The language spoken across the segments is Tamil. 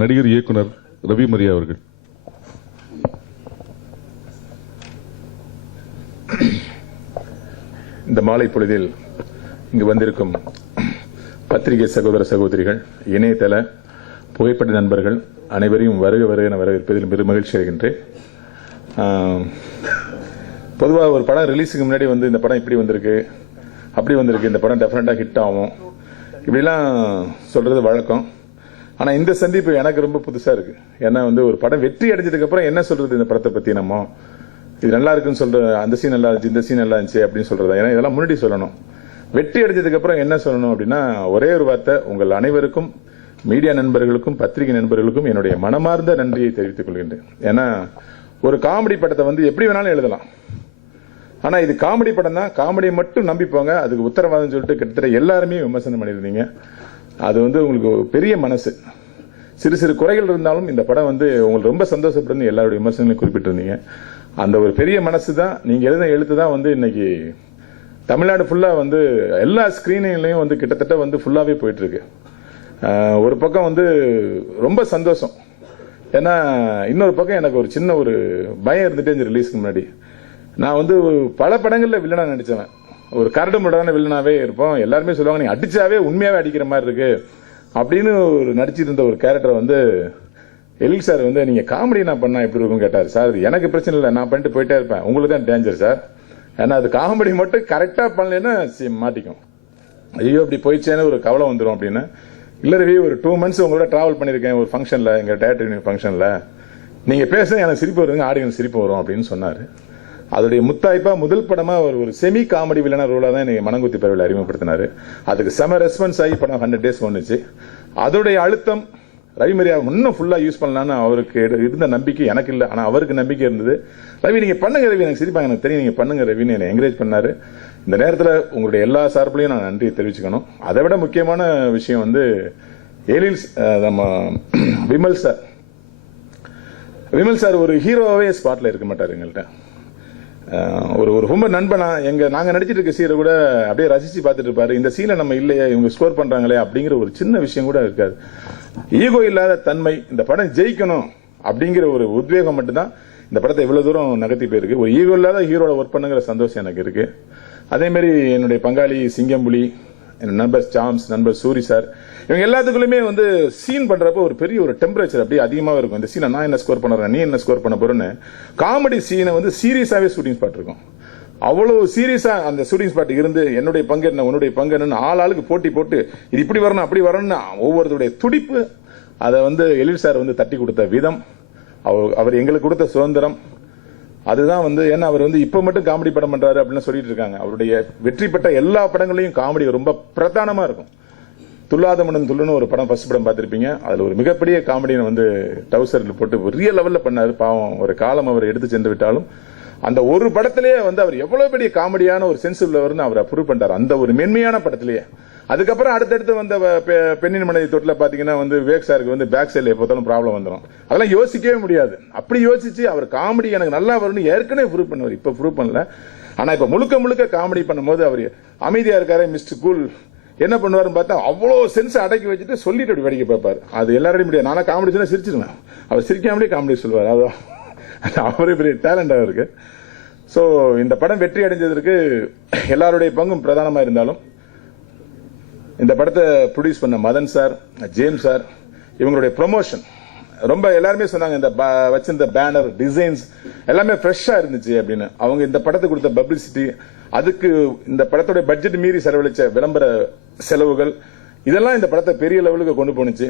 நடிகர் இயக்குனர் ரவி மரியா அவர்கள். இந்த மாலை பொழுதில் இங்கு வந்திருக்கும் பத்திரிகை சகோதர சகோதரிகள், இணையதள புகைப்பட நண்பர்கள் அனைவரையும் வருக வருக என வரவேற்பதில் பெரும் மகிழ்ச்சி அடைகின்றேன். பொதுவாக ஒரு படம் ரிலீஸுக்கு முன்னாடி வந்து இந்த படம் இப்படி வந்திருக்கு, அப்படி வந்திருக்கு, இந்த படம் டெஃபினட்டாக ஹிட் ஆகும், இப்படிலாம் சொல்றது வழக்கம். ஆனால் இந்த சந்திப்பு எனக்கு ரொம்ப புதுசாக இருக்கு. ஏன்னா வந்து ஒரு படம் வெற்றி அடைஞ்சதுக்கு அப்புறம் என்ன சொல்றது இந்த படத்தை பற்றி, நம்ம இது நல்லா இருக்குன்னு சொல்ற, அந்த சீன் நல்லா இருந்துச்சு, இந்த சீன் நல்லா இருந்துச்சு அப்படின்னு சொல்றதா? ஏன்னா இதெல்லாம் முன்னாடி சொல்லணும். வெற்றி அடைஞ்சதுக்கு அப்புறம் என்ன சொல்லணும் அப்படின்னா, ஒரே ஒரு வார்த்தை, உங்கள் அனைவருக்கும், மீடியா நண்பர்களுக்கும் பத்திரிகை நண்பர்களுக்கும் என்னுடைய மனமார்ந்த நன்றியை தெரிவித்துக் கொள்கின்றேன். ஏன்னா ஒரு காமெடி படத்தை வந்து எப்படி வேணாலும் எழுதலாம், ஆனா இது காமெடி படம் தான், காமெடியை மட்டும் நம்பிப்பாங்க, அதுக்கு உத்தரவாதம் சொல்லிட்டு கிட்டத்தட்ட எல்லாருமே விமர்சனம் பண்ணியிருந்தீங்க. அது வந்து உங்களுக்கு ஒரு பெரிய மனசு. சிறு சிறு குறைகள் இருந்தாலும் இந்த படம் வந்து உங்களுக்கு ரொம்ப சந்தோஷப்படுன்னு எல்லாருடைய விமர்சனங்களையும் குறிப்பிட்டிருந்தீங்க. அந்த ஒரு பெரிய மனசு தான், நீங்க எழுதின எழுத்து தான் வந்து இன்னைக்கு தமிழ்நாடு ஃபுல்லா வந்து எல்லா ஸ்கிரீனிங்லயும் வந்து கிட்டத்தட்ட வந்து ஃபுல்லாவே போயிட்டு இருக்கு. ஒரு பக்கம் வந்து ரொம்ப சந்தோஷம். ஏன்னா இன்னொரு பக்கம் எனக்கு ஒரு சின்ன ஒரு பயம் இருந்துட்டே இந்த ரிலீஸ்க்கு முன்னாடி. நான் வந்து பல படங்கள்ல வில்லனா நடிச்சவன், ஒரு கரடு முரடான வில்லனாவே இருப்போம். எல்லாருமே சொல்லுவாங்க, நீ அடிச்சாவே உண்மையாவே அடிக்கிற மாதிரி இருக்கு அப்படின்னு ஒரு நடிச்சிட்டு இருந்த ஒரு கேரக்டர் வந்து எழில் சார் வந்து, நீங்க காமெடி நான் பண்ணா எப்படி இருக்கும் கேட்டார். சார் எனக்கு பிரச்சனை இல்லை, நான் பண்ணிட்டு போயிட்டே இருப்பேன், உங்களுக்கு தான் டேஞ்சர் சார். ஏன்னா அது காமெடி மட்டும் கரெக்டா பண்ணலன்னா மாட்டிக்கும், ஐயோ அப்படி போயிடுச்சேன்னு ஒரு கவலை வந்துடும் அப்படின்னு. இல்ல ரவி, ஒரு 2 months உங்களோட டிராவல் பண்ணிருக்கேன் ஒரு ஃபங்க்ஷன்ல, எங்க டேரக்டர் ஃபங்க்ஷன்ல, நீங்க பேசுறது எனக்கு சிரிப்பு வருங்க, ஆடியன்ஸ் சிரிப்பு வரும் அப்படின்னு சொன்னாரு. அதோடைய முத்தாய்ப்பா முதல் படமா ஒரு செமி காமெடி வில்லனா ரோலா தான் எனக்கு மனங்குத்தி பறவையில் அறிமுகப்படுத்தினாரு. அதுக்கு செம ரெஸ்பான்ஸ் ஆகி படம் 100 days வந்துச்சு. அதோடைய அழுத்தம் ரவி மரியா இன்னும் ஃபுல்லா யூஸ் பண்ணலான்னு அவருக்கு இருந்த நம்பிக்கை எனக்கு இல்லை, ஆனா அவருக்கு நம்பிக்கை இருந்தது. ரவி நீங்க பண்ணுங்க ரவி, எனக்கு சிரிப்பாங்க, எனக்கு தெரியும், நீங்க பண்ணுங்க ரவின்னு என்னை என்கரேஜ் பண்ணாரு. இந்த நேரத்தில் உங்களுடைய எல்லா சார்பிலையும் நான் நன்றியை தெரிவிச்சுக்கணும். அதை விட முக்கியமான விஷயம் வந்து எழில் நம்ம விமல் சார் ஒரு ஹீரோவே ஸ்பாட்ல இருக்க மாட்டார் எங்கள்கிட்ட. ஒரு ரொம்ப நண்பனா நாங்க நடிச்சிட்டு இருக்க சீரை கூட அப்படியே ரசிச்சு பார்த்துட்டு இருப்பாரு. இந்த சீனை நம்ம இல்லையே, இவங்க ஸ்கோர் பண்றாங்களே அப்படிங்கிற ஒரு சின்ன விஷயம் கூட இருக்காது. ஈகோ இல்லாத தன்மை, இந்த படம் ஜெயிக்கணும் அப்படிங்கிற ஒரு உத்வேகம் மட்டும்தான் இந்த படத்தை இவ்வளவு தூரம் நகர்த்தி போயிருக்கு. ஒரு ஈகோ இல்லாத ஹீரோட ஒர்க் பண்ணுங்கிற சந்தோஷம் எனக்கு இருக்கு. அதே மாதிரி என்னுடைய பங்காளி சிங்கம்புலி, என் நண்பர் சாம்ஸ், நண்பர் சூரி சார், இவங்க எல்லாத்துக்குள்ளுமே வந்து சீன் பண்றப்ப ஒரு பெரிய ஒரு டெம்பரேச்சர் அப்படியே அதிகமாக இருக்கும். இந்த சீனை நான் என்ன ஸ்கோர் பண்ணுறேன், நீ என்ன ஸ்கோர் பண்ண போறேன்னு காமெடி சீனை வந்து சீரியஸாவே ஷூட்டிங் ஸ்பாட் இருக்கும். அவ்வளவு சீரியஸா அந்த ஷூட்டிங் ஸ்பாட் இருந்து என்னுடைய பங்கு என்ன, உன்னுடைய பங்கு என்னன்னு ஆளுக்கு போட்டி போட்டு இது இப்படி வரணும் அப்படி வரணும்னு ஒவ்வொருத்தருடைய துடிப்பு, அதை வந்து எழில் சார் வந்து தட்டி கொடுத்த விதம், அவர் எங்களுக்கு கொடுத்த சுதந்திரம், அதுதான் வந்து. ஏன்னா அவர் வந்து இப்ப மட்டும் காமெடி படம் பண்றாரு அப்படின்னு சொல்லிட்டு இருக்காங்க. அவருடைய வெற்றி பெற்ற எல்லா படங்களையும் காமெடி ரொம்ப பிரதானமா இருக்கும். துல்லாத மனம் துள்ளுன்னு ஒரு படம், ஃபர்ஸ்ட் படம் பார்த்திருப்பீங்க. அதுல ஒரு மிகப்பெரிய காமெடியை வந்து டவுசர்ல போட்டு பெரிய லெவல்ல பண்ணாரு. பாவம், ஒரு காலம் அவர் எடுத்து சென்று விட்டாலும் அந்த ஒரு படத்திலேயே வந்து அவர் எவ்வளவு பெரிய காமெடியான ஒரு சென்ஸ் உள்ளவர்னு அவர் ப்ரூவ் பண்றாரு, அந்த ஒரு மென்மையான படத்திலேயே. அதுக்கப்புறம் அடுத்தடுத்து வந்த பெண்ணின் மனைவி தொட்டில பாத்தீங்கன்னா வந்து விவேக் சாருக்கு வந்து பேக் சைட்ல எப்போதாலும் ப்ராப்ளம் வந்துடும். அதெல்லாம் யோசிக்கவே முடியாது. அப்படி யோசிச்சு அவர் காமெடி எனக்கு நல்லா வரும்னு ஏற்கனவே ப்ரூவ் பண்ணுவார், இப்ப ப்ரூவ் பண்ணல. ஆனா இப்ப முழுக்க முழுக்க காமெடி பண்ணும்போது அவர் அமைதியா இருக்காரு. மிஸ்டர் கூல் என்ன பண்ணுவாருன்னு பார்த்தா அவ்வளோ சென்ஸ் அடக்கி வச்சுட்டு சொல்லிட்டு அப்படி வேடிக்கை பார்ப்பாரு. அது எல்லாரையும் முடியாது. நானா காமெடி சொன்னா சிரிச்சிருவேன், அவர் சிரிக்காமலே காமெடி சொல்லுவார். அவரே பெரிய டேலண்டா இருக்கு. சோ இந்த படம் வெற்றி அடைஞ்சதற்கு எல்லாருடைய பங்கும் பிரதானமா இருந்தாலும், இந்த படத்தை ப்ரொடியூஸ் பண்ண மதன் சார், ஜேம்ஸ் சார், இவங்களுடைய ப்ரொமோஷன் ரொம்ப எல்லாருமே சொன்னாங்க. இந்த வச்சிருந்த பேனர் டிசைன்ஸ் எல்லாமே ஃப்ரெஷ்ஷா இருந்துச்சு அப்படின்னு. அவங்க இந்த படத்துக்கு கொடுத்த பப்ளிசிட்டி, அதுக்கு இந்த படத்தோட பட்ஜெட் மீறி செலவழிச்ச விளம்பர செலவுகள், இதெல்லாம் இந்த படத்தை பெரிய லெவலுக்கு கொண்டு போனுச்சு.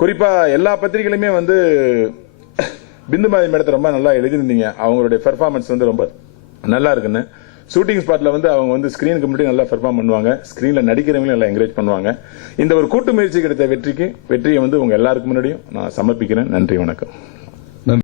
குறிப்பா எல்லா பத்திரிகைகளுமே வந்து பிந்துமாதி மேடத்தை ரொம்ப நல்லா எழுதியிருந்தீங்க. அவங்களுடைய பெர்ஃபார்மன்ஸ் வந்து ரொம்ப நல்லா இருக்குன்னு. ஷூட்டிங் ஸ்பாட்ல வந்து அவங்க வந்து ஸ்கிரீனுக்கு முன்னாடி நல்லா பெர்ஃபார்ம் பண்ணுவாங்க, ஸ்கிரீன்ல நடிக்கிறவங்களும் நல்லா என்கரேஜ் பண்ணுவாங்க. இந்த ஒரு கூட்டு முயற்சி கிடைத்த வெற்றியை வந்து உங்க எல்லாருக்கும் முன்னாடியும் நான் சமர்ப்பிக்கிறேன். நன்றி, வணக்கம்.